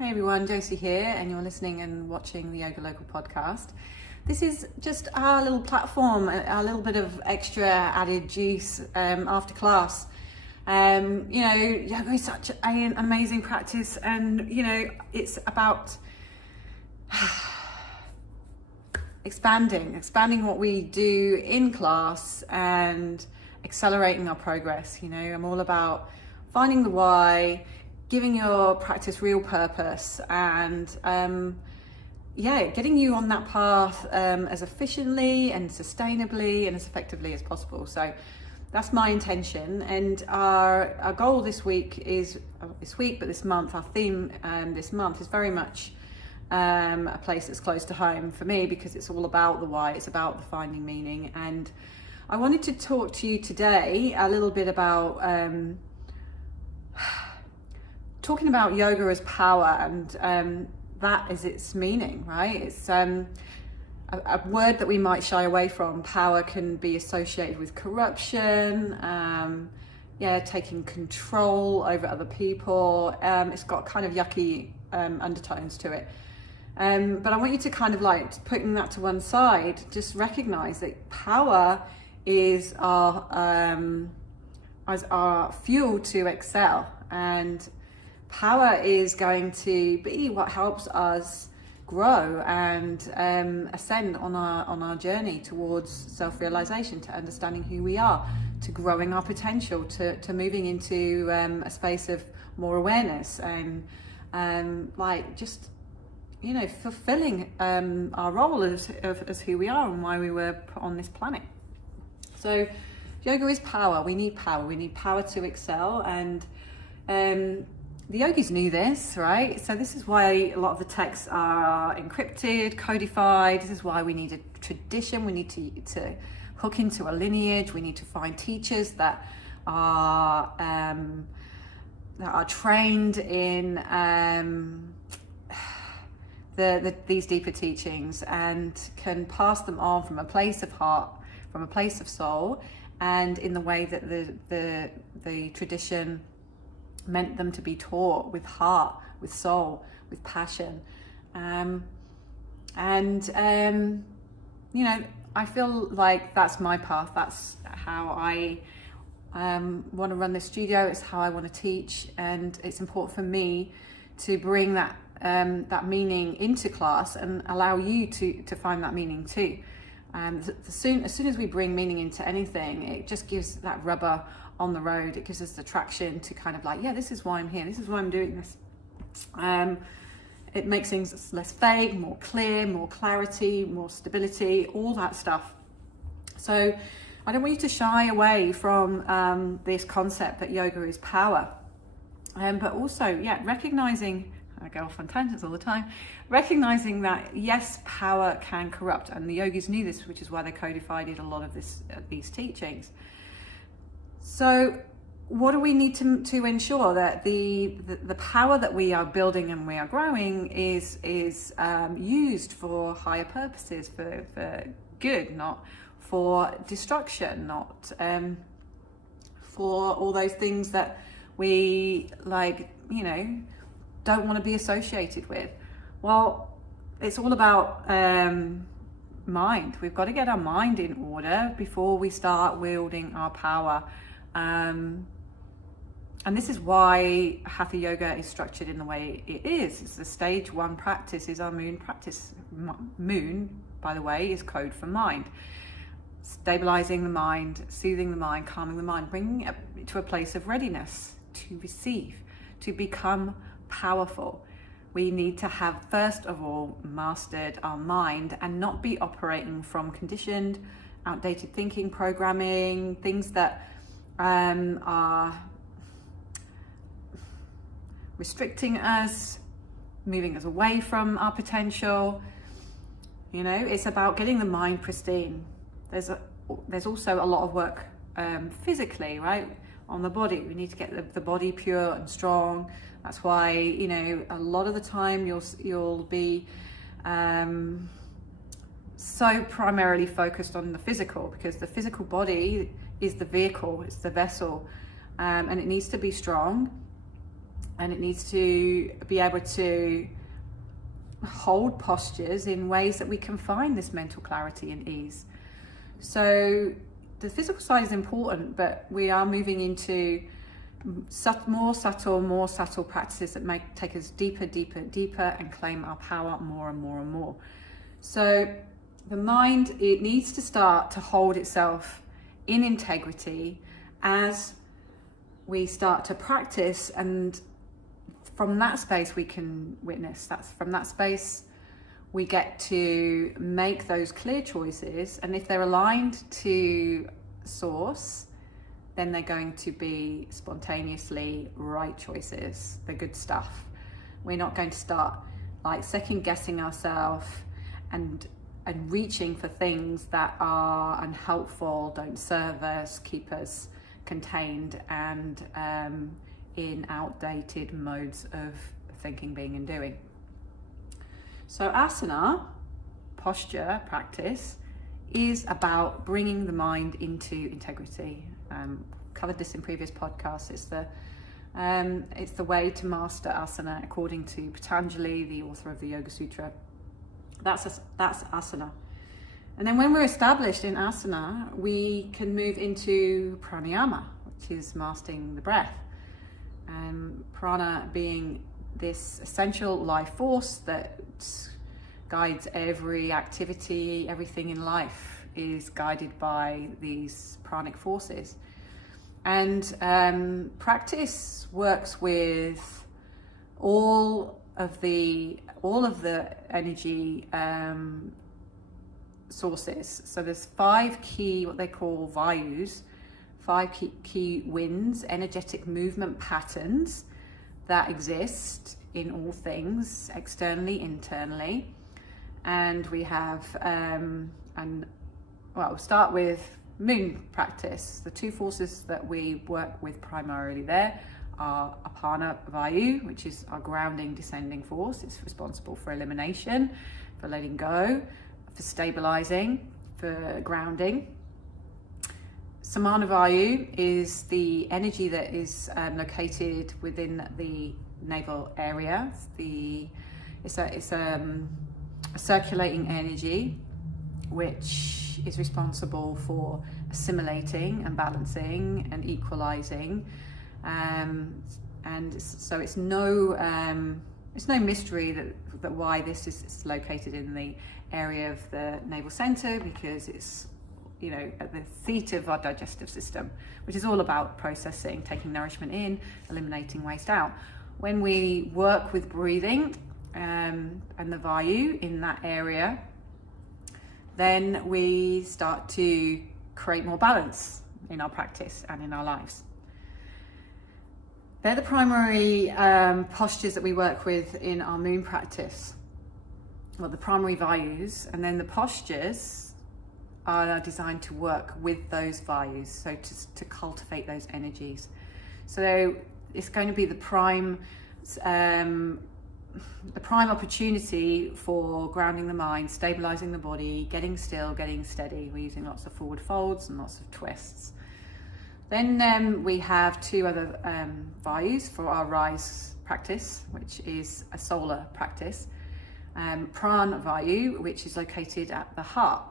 Hey everyone, Josie here, and you're listening and watching the YogaLocal podcast. This is just our little platform, a little bit of extra added juice after class. Yoga is such an amazing practice, and it's about expanding what we do in class and accelerating our progress. I'm all about finding the why, giving your practice real purpose, and getting you on that path as efficiently and sustainably and as effectively as possible. So that's my intention, and our goal this month, our theme this month is very much a place that's close to home for me, because it's all about the why, it's about the finding meaning. And I wanted to talk to you today a little bit about talking about yoga as power, and that is its meaning, right? It's a word that we might shy away from. Power can be associated with corruption, taking control over other people. It's got kind of yucky undertones to it. But I want you to kind of like putting that to one side, just recognize that power is our fuel to excel, and power is going to be what helps us grow and ascend on our journey towards self-realization, to understanding who we are, to growing our potential, to moving into a space of more awareness, and fulfilling our role as who we are and why we were put on this planet. So yoga is power. We need power. We need power to excel, and the yogis knew this, right? So this is why a lot of the texts are encrypted, codified. This is why we need a tradition. We need to hook into a lineage. We need to find teachers that are trained in these deeper teachings, and can pass them on from a place of heart, from a place of soul, and in the way that the tradition meant them to be taught, with heart, with soul, with passion. I feel like that's my path. That's how I want to run this studio. It's how I want to teach, and it's important for me to bring that meaning into class and allow you to find that meaning too. As soon as we bring meaning into anything, it just gives that rubber on the road. It gives us the traction to kind of like, this is why I'm here, this is why I'm doing this. It makes things less vague, more clear, more clarity, more stability, all that stuff. So I don't want you to shy away from this concept that yoga is power, but also recognizing, I go off on tangents all the time, recognizing that yes, power can corrupt, and the yogis knew this, which is why they codified a lot of these teachings. So what do we need to ensure that the power that we are building and we are growing is used for higher purposes, for good, not for destruction, not for all those things that we don't want to be associated with? Well, it's all about mind. We've got to get our mind in order before we start wielding our power. And this is why Hatha Yoga is structured in the way it is. It's the stage 1 practice, is our moon practice. Moon, by the way, is code for mind. Stabilizing the mind, soothing the mind, calming the mind, bringing it to a place of readiness to receive, to become powerful. We need to have, first of all, mastered our mind and not be operating from conditioned, outdated thinking, programming, things that are restricting us, moving us away from our potential. It's about getting the mind pristine. There's also a lot of work physically, right, on the body. We need to get the body pure and strong. That's why a lot of the time you'll be so primarily focused on the physical, because the physical body is the vehicle, it's the vessel, and it needs to be strong. and it needs to be able to hold postures in ways that we can find this mental clarity and ease. So the physical side is important, but we are moving into more subtle practices that make take us deeper and claim our power more and more. So the mind, it needs to start to hold itself in integrity as we start to practice, and from that space we can witness. From that space we get to make those clear choices, and if they're aligned to source, then they're going to be spontaneously right choices, the good stuff. We're not going to start like second guessing ourselves and reaching for things that are unhelpful, don't serve us, keep us contained and in outdated modes of thinking, being and doing. So asana, posture practice, is about bringing the mind into integrity. Covered this in previous podcasts. It's the way to master asana according to Patanjali, the author of the Yoga Sutra. That's asana. And then when we're established in asana, we can move into pranayama, which is mastering the breath. Prana being this essential life force that guides every activity, everything in life is guided by these pranic forces. And practice works with all of the energy sources. So there's 5 key, what they call vayus, 5 key winds, energetic movement patterns that exist in all things, externally, internally. And we have, we'll start with moon practice. The 2 forces that we work with primarily there are Apana Vayu, which is our grounding, descending force. It's responsible for elimination, for letting go, for stabilizing, for grounding. Samana Vayu is the energy that is located within the navel area. It's a circulating energy which is responsible for assimilating and balancing and equalizing, and so it's no mystery that why this is located in the area of the navel center, because it's, you know, at the seat of our digestive system, which is all about processing, taking nourishment in, eliminating waste out. When we work with breathing and the Vayu in that area, then we start to create more balance in our practice and in our lives. They're the primary postures that we work with in our moon practice. Well, the primary Vayus, and then the postures are designed to work with those Vayus, so to cultivate those energies. So it's going to be the prime opportunity for grounding the mind, stabilizing the body, getting still, getting steady. We're using lots of forward folds and lots of twists. Then we have 2 other Vayus for our rise practice, which is a solar practice. Pran Vayu, which is located at the heart.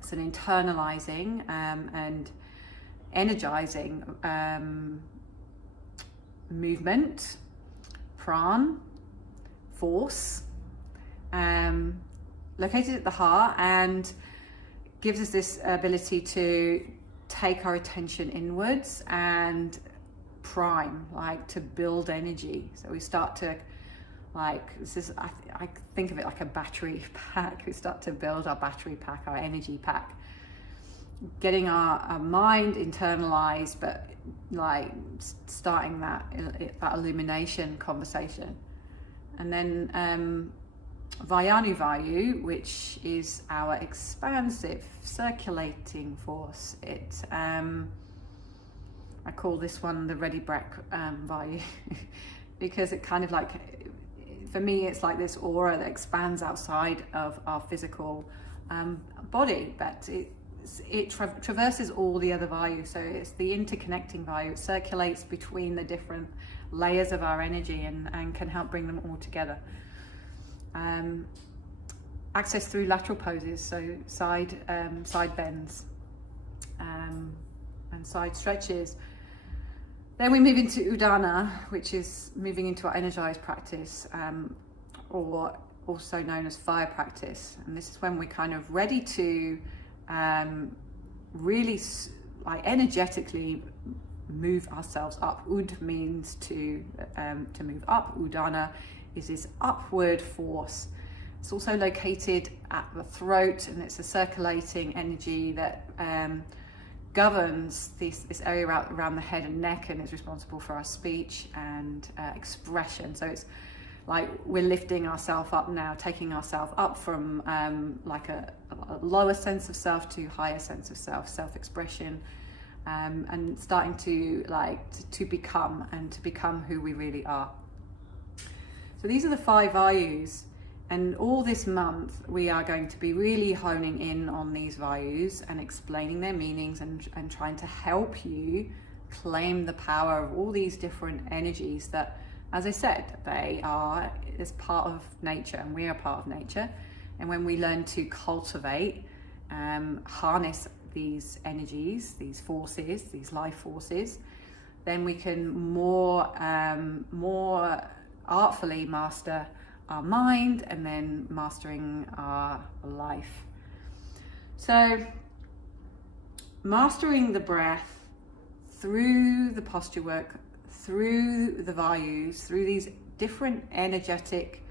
It's an internalizing and energizing movement. Pran, force, located at the heart, and gives us this ability to take our attention inwards and prime, like to build energy. So we start to, like, this is, I think of it like a battery pack. We start to build our battery pack, our energy pack, getting our mind internalized, but like starting that illumination conversation. And then Vayanu Vayu, which is our expansive, circulating force. It, I call this one the ready break Vayu because it kind of like, for me, it's like this aura that expands outside of our physical body, but it it traverses all the other values. So it's the interconnecting value. It circulates between the different layers of our energy and can help bring them all together. Access through lateral poses, so side bends and side stretches. Then we move into Udana, which is moving into our energized practice, or also known as fire practice. And this is when we're kind of ready to really like energetically move ourselves up. Ud means to move up. Udana is this upward force. It's also located at the throat, and it's a circulating energy that governs this area around the head and neck, and is responsible for our speech and expression. So it's like we're lifting ourselves up now, taking ourselves up from like a lower sense of self to higher sense of self-expression, and starting to to become who we really are. So these are the 5 values. And all this month, we are going to be really honing in on these values and explaining their meanings and trying to help you claim the power of all these different energies that, as I said, they are as part of nature, and we are part of nature. And when we learn to cultivate, harness these energies, these forces, these life forces, then we can more artfully master our mind, and then mastering our life. So mastering the breath through the posture work, through the values, through these different energetic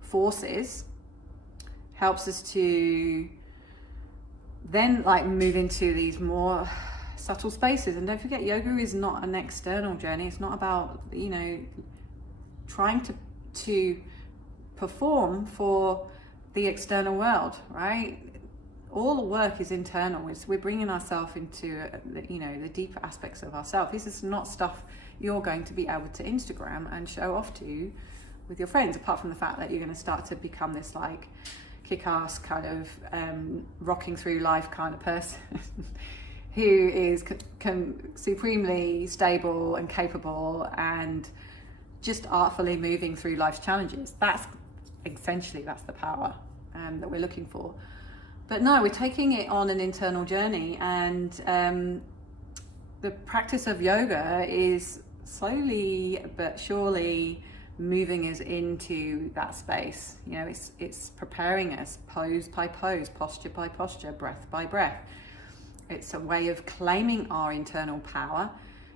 forces, helps us to then move into these more subtle spaces. And don't forget, yoga is not an external journey. It's not about trying to perform for the external world, right? All the work is internal. We're bringing ourselves into the deeper aspects of ourselves. This is not stuff you're going to be able to Instagram and show off to with your friends, apart from the fact that you're going to start to become this kick-ass kind of rocking through life kind of person who is supremely stable and capable and just artfully moving through life's challenges. That's the power that we're looking for. But no, we're taking it on an internal journey, and the practice of yoga is slowly but surely moving us into that space. It's preparing us pose by pose, posture by posture, breath by breath. It's a way of claiming our internal power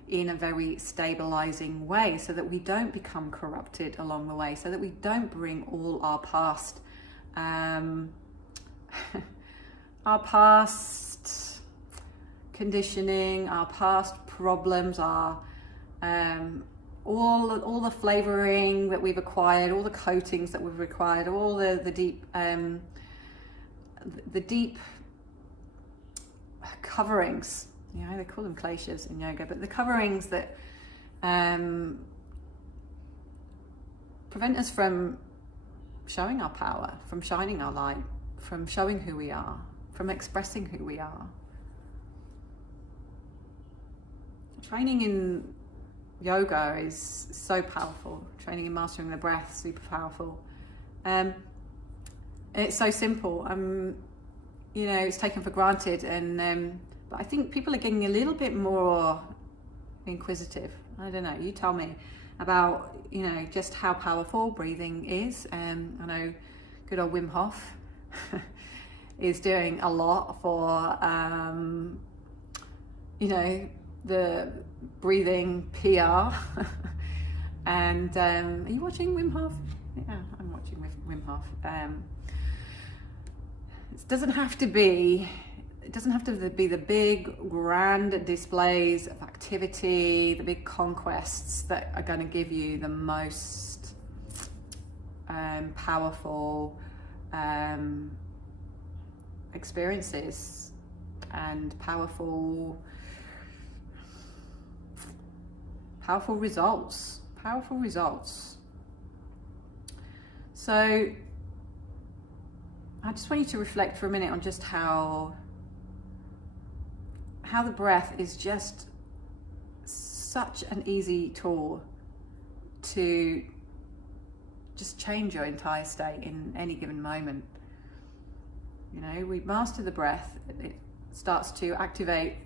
in a very stabilizing way, so that we don't become corrupted along the way, so that we don't bring all our past conditioning, our past problems, our all the flavoring that we've acquired, all the coatings that we've acquired, all the deep coverings. They call them kleshas in yoga, but the coverings that prevent us from showing our power, from shining our light, from showing who we are, from expressing who we are. Training in yoga is so powerful. Training in mastering the breath, super powerful. It's so simple. It's taken for granted, and but I think people are getting a little bit more inquisitive. I don't know, you tell me about just how powerful breathing is. I know good old Wim Hof is doing a lot for the breathing PR. And are you watching Wim Hof? Yeah, I'm watching Wim Hof. It doesn't have to be the big grand displays of activity, the big conquests that are going to give you the most powerful experiences and powerful results. So I just want you to reflect for a minute on just how the breath is just such an easy tool to just change your entire state in any given moment. You know, we master the breath, it starts to activate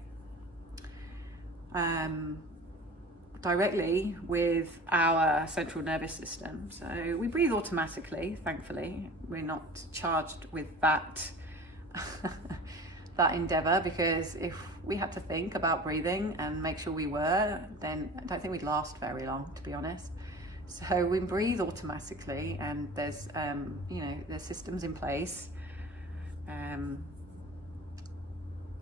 directly with our central nervous system. So we breathe automatically, thankfully. We're not charged with that that endeavor, because if we had to think about breathing and make sure we were, then I don't think we'd last very long, to be honest. So we breathe automatically, and there's there's systems in place,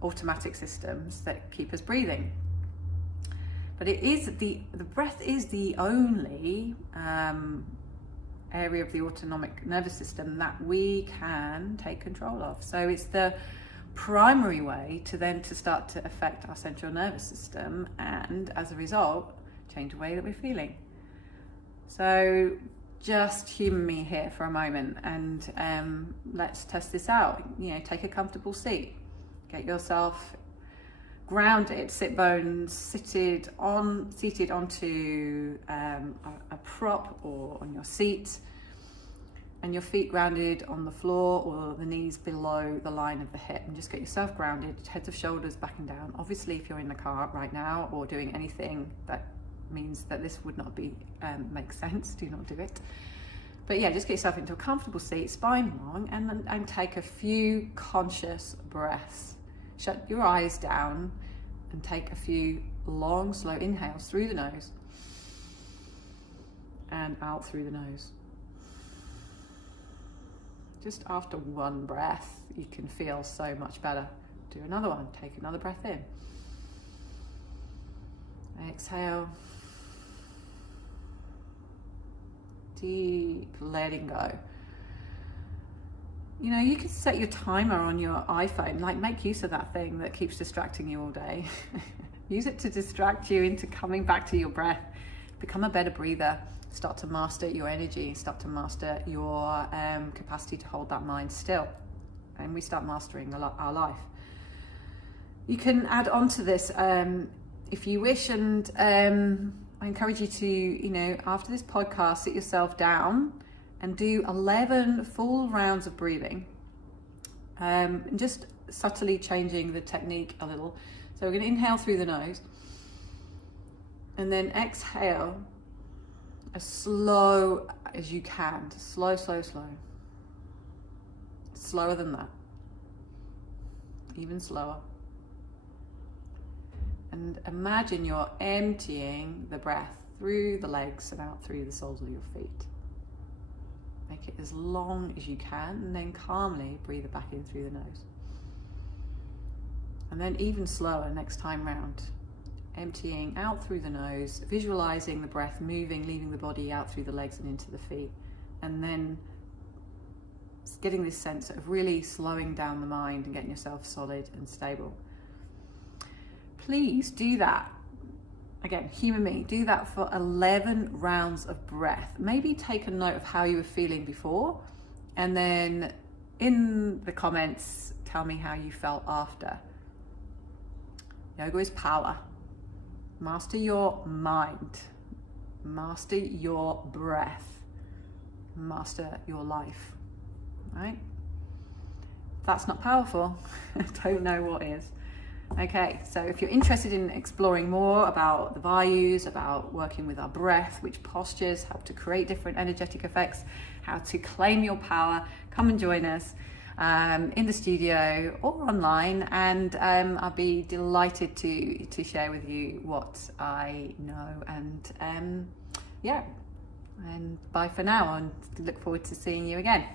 automatic systems that keep us breathing. But it is the breath is the only area of the autonomic nervous system that we can take control of. So it's the primary way to start to affect our central nervous system, and as a result, change the way that we're feeling. So just humour me here for a moment, and let's test this out. You know, take a comfortable seat, get yourself grounded, sit bones seated onto a prop or on your seat, and your feet grounded on the floor or the knees below the line of the hip, and just get yourself grounded, heads of shoulders back and down. Obviously, if you're in the car right now or doing anything that means that this would not be make sense, do not do it. But yeah, just get yourself into a comfortable seat, spine long, and take a few conscious breaths. Shut your eyes down and take a few long, slow inhales through the nose and out through the nose. Just after one breath, you can feel so much better. Do another one. Take another breath in. Exhale. Deep letting go. You know, you can set your timer on your iPhone, like make use of that thing that keeps distracting you all day. Use it to distract you into coming back to your breath. Become a better breather. Start to master your energy. Start to master your capacity to hold that mind still. And we start mastering our life. You can add on to this if you wish, and I encourage you to, you know, after this podcast, sit yourself down and do 11 full rounds of breathing, and just subtly changing the technique a little. So we're going to inhale through the nose and then exhale as slow as you can. Slow, slow, slow. Slower than that. Even slower. And imagine you're emptying the breath through the legs and out through the soles of your feet. Make it as long as you can, and then calmly breathe it back in through the nose. And then even slower next time round. Emptying out through the nose, visualizing the breath moving, leaving the body out through the legs and into the feet. And then getting this sense of really slowing down the mind and getting yourself solid and stable. Please do that. Again, humour me, do that for 11 rounds of breath. Maybe take a note of how you were feeling before, and then in the comments, tell me how you felt after. Yoga is power. Master your mind. Master your breath. Master your life. Right? If that's not powerful, I don't know what is. Okay, so if you're interested in exploring more about the values, about working with our breath, which postures help to create different energetic effects, how to claim your power, come and join us in the studio or online, and I'll be delighted to share with you what I know. And yeah, and bye for now, and look forward to seeing you again.